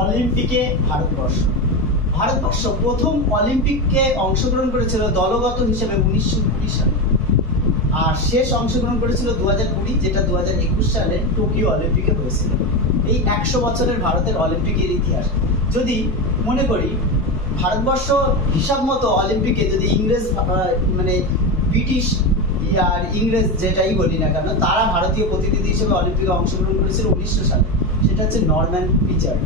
অলিম্পিকে ভারতবর্ষ। ভারতবর্ষ প্রথম অলিম্পিকে অংশগ্রহণ করেছিল দলগত হিসেবে উনিশশো কুড়ি সালে। আর শেষ অংশগ্রহণ করেছিল দু হাজার কুড়ি, যেটা দু হাজার একুশ সালে টোকিও অলিম্পিকে হয়েছিল। এই একশো বছরের ভারতের অলিম্পিকের ইতিহাস। যদি মনে করি, ভারতবর্ষ হিসাব মতো অলিম্পিকে যদি ইংরেজ মানে ব্রিটিশ আর ইংরেজ যেটাই বলি না কেন, তারা ভারতীয় প্রতিনিধি হিসেবে অলিম্পিকে অংশগ্রহণ করেছিল উনিশশো সালে। সেটা হচ্ছে নরম্যান পিচার।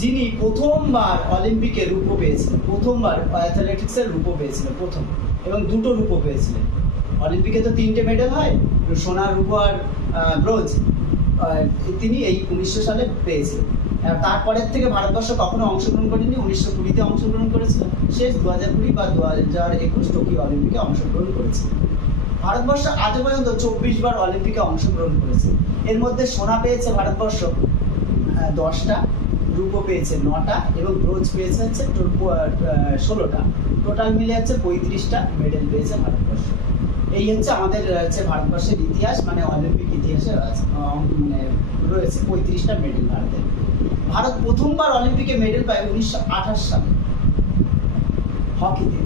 যিনি প্রথমবার অলিম্পিকে রূপ পেয়েছিলেন, প্রথমবার অ্যাথলেটিক্সের রূপ পেয়েছিলেন, প্রথম, এবং দুটো রূপ পেয়েছিলেন। অলিম্পিকে তো তিনটে মেডেল হয় সোনার রূপ আর ব্রোঞ্জ তিনি এই উনিশশো সালে পেয়েছিলেন। তারপরের থেকে ভারতবর্ষ কখনো অংশগ্রহণ করেনি, উনিশশো কুড়িতে অংশগ্রহণ করেছিল। শেষ দু হাজার কুড়ি বা দু হাজার একুশ টোকিও অলিম্পিকে অংশগ্রহণ করেছে ভারতবর্ষ আজও পর্যন্ত চব্বিশ বার অলিম্পিকে অংশগ্রহণ করেছে। এর মধ্যে সোনা পেয়েছে ভারতবর্ষ দশটা। রূপো পেয়েছে নটা এবং ব্রোঞ্জ পেয়েছে হচ্ছে ষোলোটা। টোটাল মিলে হচ্ছে পঁয়ত্রিশটা মেডেল পেয়েছে ভারতবর্ষ। এই হচ্ছে আমাদের হচ্ছে ভারতবর্ষের ইতিহাস মানে অলিম্পিক ইতিহাসে মানে রয়েছে পঁয়ত্রিশটা মেডেল ভারতের ভারত প্রথমবার অলিম্পিকে মেডেল পায় উনিশশো আঠাশ সালে। হকিতে।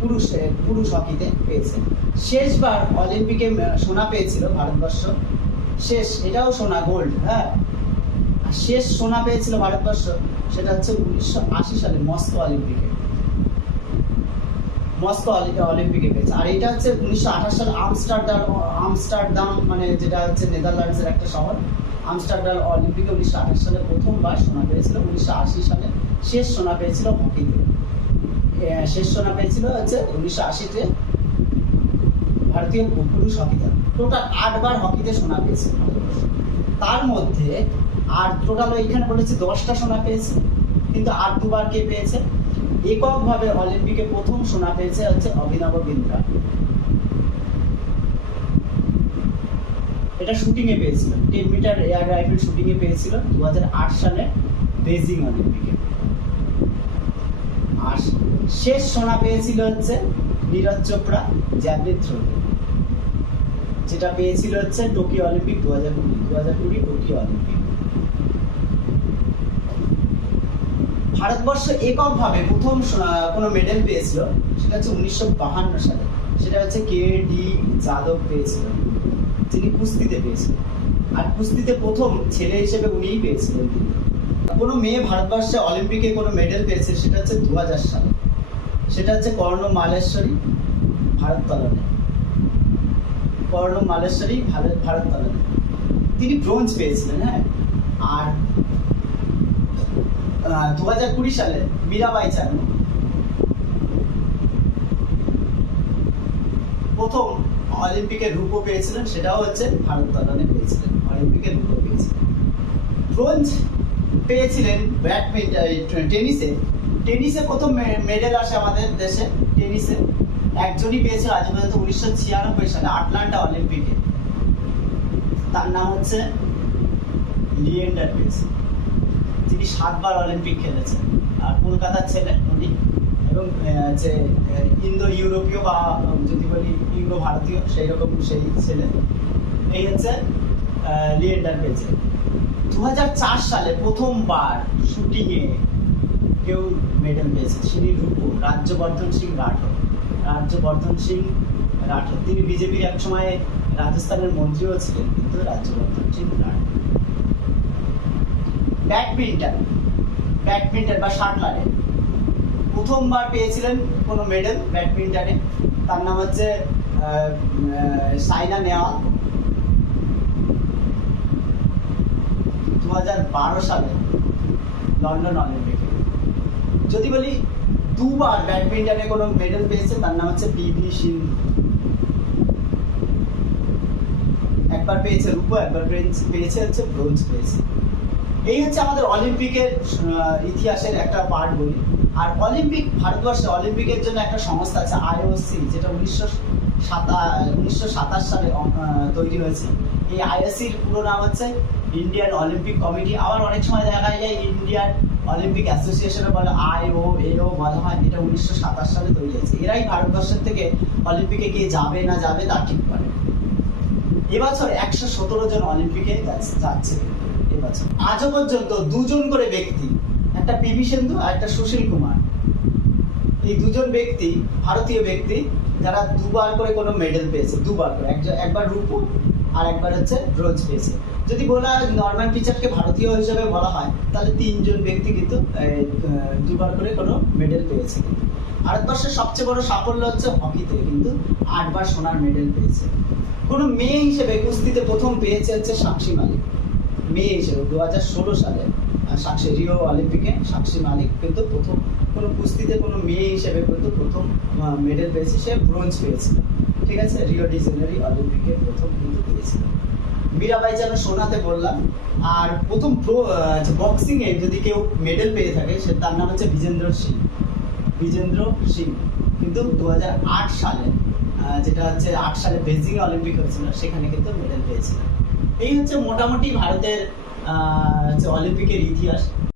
পুরুষে পুরুষ হকিতে পেয়েছে। শেষবার অলিম্পিকে সোনা পেয়েছিল ভারতবর্ষ। শেষ, এটাও সোনা গোল্ড হ্যাঁ? শেষ সোনা পেয়েছিল ভারতবর্ষ, সেটা হচ্ছে উনিশশো আশি সালে মস্কো অলিম্পিকে। মস্কো অলি- অলিম্পিকে পেয়েছে। আর এটা হচ্ছে উনিশশো সালে আমস্টারডাম আমস্টারডাম মানে যেটা হচ্ছে নেদারল্যান্ডসের একটা শহর। আমস্টারডাম অলিম্পিকে উনিশশো আঠাশ সালে প্রথমবার সোনা পেয়েছিল, উনিশশো আশি সালে শেষ সোনা পেয়েছিল হকিতে। শেষ সোনা পেয়েছিল হচ্ছে উনিশশো আশিতে ভারতীয় পুরুষ হকিতে। টোটাল আটবার হকিতে সোনা পেয়েছে তার মধ্যে আর টোটাল এখানে বলেছে দশটা সোনা পেয়েছে, কিন্তু আর দুবার কে পেয়েছে? এককভাবে অলিম্পিকে প্রথম সোনা পেয়েছে হচ্ছে অভিনব বিন্দ্রা। এটা শুটিং এ পেয়েছিল ten metre air rifle shooting এ পেয়েছিল দু সালে বেজিং অলিম্পিকে। আর শেষ সোনা পেয়েছিল হচ্ছে নীরজ চোপড়া, জ্যাভলিন থ্রোতে। যেটা পেয়েছিল হচ্ছে টোকিও অলিম্পিক দু হাজার কুড়ি দু হাজার কুড়ি টোকিও অলিম্পিক। ভারতবর্ষ এককভাবে প্রথম সোনা- কোনো মেডেল পেয়েছিল, সেটা হচ্ছে উনিশশো বাহান্ন সালে। সেটা হচ্ছে কে ডি যাদব পেয়েছিল, যিনি কুস্তিতে পেয়েছিলেন। আর কুস্তিতে প্রথম ছেলে হিসেবে উনিই পেয়েছিলেন। তিনি কোনো মেয়ে ভারতবর্ষে অলিম্পিকে কোনো মেডেল পেয়েছে, সেটা হচ্ছে দু হাজার সালে। সেটা হচ্ছে কর্ণ মালেশ্বরী ভারোত্তোলনে কর্ণ মালেশ্বরী, ভারত ভারোত্তোলনে তিনি ব্রোঞ্জ পেয়েছিলেন হ্যাঁ? আর দু হাজার কুড়ি সালে মীরাবাই চানু প্রথম অলিম্পিকে রূপও পেয়েছিলেন, সেটাও হচ্ছে ভারোত্তোলনে পেয়েছিলেন অলিম্পিকে রূপও পেয়েছিলেন। ব্রোঞ্জ পেয়েছিলেন ব্যাডমিন্টন টেনিসে। টেনিসে প্রথম মেডেল আসে আমাদের দেশে, টেনিসে। একজনই পেয়েছিল আজ পর্যন্ত উনিশশো ছিয়ানব্বই সালে আটলান্টা অলিম্পিকে। তার নাম হচ্ছে লিয়েন্ডার পেস তিনি সাতবার অলিম্পিক খেলেছেন, আর কলকাতার ছেলে উনি, এবং যে ইন্দো ইউরোপীয় বা যদি বলি ইউরো ভারতীয় সেই রকম সেই ছেলে। এই হচ্ছে লিয়েন্ডার পেয়েছে দু সালে প্রথমবার শুটিংয়ে কেউ মেডেল পেয়েছে তিনি রূপু, রাজ্যবর্ধন সিং রাঠোর রাজ্যবর্ধন সিং রাঠোর তিনি বিজেপির এক সময় রাজস্থানের মন্ত্রীও ছিলেন, কিন্তু রাজ্যবর্ধন সিং রাঠোর ব্যাডমিন্টন ব্যাডমিন্টন বা শাটলারে। প্রথমবার পেয়েছিলেন কোনো মেডেল ব্যাডমিন্টনে। তার নাম হচ্ছে সাইনা নেওয়াল দু হাজার বারো সালে লন্ডন অলিম্পিকে। যদি বলি, দুবার ব্যাডমিন্টনে কোনো মেডেল পেয়েছে, তার নাম হচ্ছে পিভি সিন্ধু। একবার পেয়েছে রূপো, একবার পেয়েছে হচ্ছে ব্রোঞ্জ, পেয়েছে। এই হচ্ছে আমাদের অলিম্পিকের ইতিহাসের একটা পার্ট বলি আর অলিম্পিক, ভারতবর্ষে অলিম্পিকের জন্য একটা সংস্থা আছে আইওসি যেটা উনিশশো সাতা, উনিশশো সাতাশ সালে তৈরি হয়েছে। এই আইওসির পুরো নাম হচ্ছে ইন্ডিয়ান অলিম্পিক কমিটি আবার অনেক সময় দেখা যায় ইন্ডিয়ান অলিম্পিক অ্যাসোসিয়েশনে বলে আই ও এও বলা হয়, এটা উনিশশো সাতাশ সালে তৈরি হয়েছে। এরাই ভারতবর্ষের থেকে অলিম্পিকে কে যাবে না যাবে তা ঠিক করে। এবছর একশো সতেরো জন অলিম্পিকে যাচ্ছে। আজও পর্যন্ত দুজন করে ব্যক্তি, একটা সিন্ধু আর একটা সুশীল কুমার। এই দুজন ব্যক্তি, ভারতীয় ব্যক্তি, যারা দুবার করে কোনো মেডেল পেয়েছে, দুবার করে। একজন- একবার রূপো আর একবার হচ্ছে ব্রোঞ্জ পেয়েছে। যদি বলা নর্মান পিচারকে ভারতীয় হিসেবে বলা হয়, তাহলে তিনজন ব্যক্তি কিন্তু দুবার করে কোনো মেডেল পেয়েছে। কিন্তু ভারতবর্ষের সবচেয়ে বড় সাফল্য হচ্ছে হকিতে কিন্তু আটবার সোনার মেডেল পেয়েছে। কোনো মেয়ে হিসেবে কুস্তিতে প্রথম পেয়েছে হচ্ছে সাক্ষী মালিক মেয়ে হিসেবে দু হাজার ষোলো সালে সাক্ষী রিও অলিম্পিকে সাক্ষী মালিক কিন্তু প্রথম, কোনো কুস্তিতে কোনো মেয়ে হিসেবে কিন্তু প্রথম মেডেল পেয়েছে, সে ব্রোঞ্জ পেয়েছিল। ঠিক আছে? রিও ডি জেনারি অলিম্পিকে প্রথম কিন্তু পেয়েছিল। মীরাবাই যেন সোনাতে বললাম, আর প্রথম প্রো বক্সিং এ যদি কেউ মেডেল পেয়ে থাকে, সে তার নাম হচ্ছে বিজেন্দ্র সিং। বিজেন্দ্র সিং কিন্তু দু হাজার আট সালে যেটা হচ্ছে আট সালে বেজিং অলিম্পিক হয়েছিল, সেখানে কিন্তু মেডেল পেয়েছিল। এই হচ্ছে মোটামুটি ভারতের অলিম্পিকের ইতিহাস।